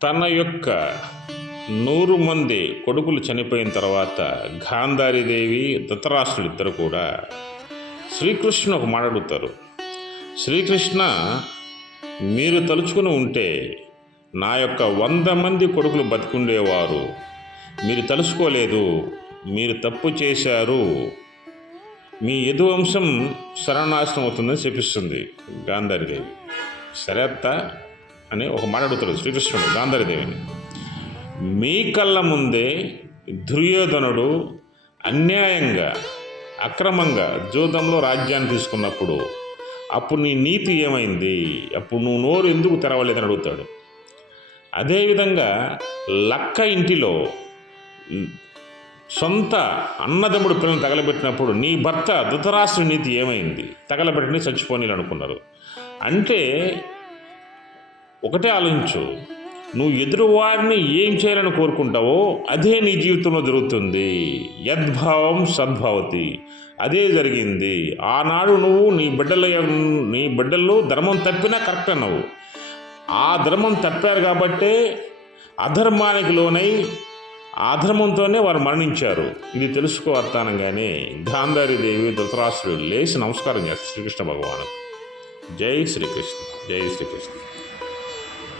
తన యొక్క 100 మంది కొడుకులు చనిపోయిన తర్వాత గాంధారీదేవి ధృతరాష్ట్రులు ఇద్దరు కూడా శ్రీకృష్ణుని ఒక మాట అడుగుతారు. శ్రీకృష్ణ, మీరు తలుచుకుని ఉంటే నా యొక్క 100 మంది కొడుకులు బతికుండేవారు, మీరు తలుచుకోలేదు, మీరు తప్పు చేశారు, మీ యదువంశం సర్వనాశనం అవుతుందని చెప్పిస్తుంది గాంధారీదేవి. సరే అత్త అని ఒక మాట అడుగుతాడు శ్రీకృష్ణుడు గాంధారీదేవిని. మీ కళ్ళ ముందే దుర్యోధనుడు అన్యాయంగా అక్రమంగా జూదంలో రాజ్యాన్ని తీసుకున్నప్పుడు అప్పుడు నీ నీతి ఏమైంది? అప్పుడు నువ్వు నోరు ఎందుకు తెరవలేదని అడుగుతాడు. అదేవిధంగా లక్క ఇంటిలో సొంత అన్నదమ్ముడు పిల్లల్ని తగలబెట్టినప్పుడు నీ భర్త ధృతరాష్ట్రుడి నీతి ఏమైంది? తగలబెట్టిని చచ్చిపోని అనుకున్నారు. అంటే ఒకటే ఆలోచించు, నువ్వు ఎదురువారిని ఏం చేయాలని కోరుకుంటావో అదే నీ జీవితంలో జరుగుతుంది. యద్భావం సద్భావతి, అదే జరిగింది. ఆనాడు నువ్వు నీ బిడ్డల్లో ధర్మం తప్పినా కరెక్ట్ అన్నావు. ఆ ధర్మం తప్పారు కాబట్టే అధర్మానికి లోనై అధర్మంతోనే వారు మరణించారు. ఇది తెలుసుకో అర్థానంగానే గాంధారీదేవి ధృతరాష్ట్రుడు లేచి నమస్కారం చేస్తారు శ్రీకృష్ణ భగవాను. జై శ్రీకృష్ణ, జై శ్రీకృష్ణ.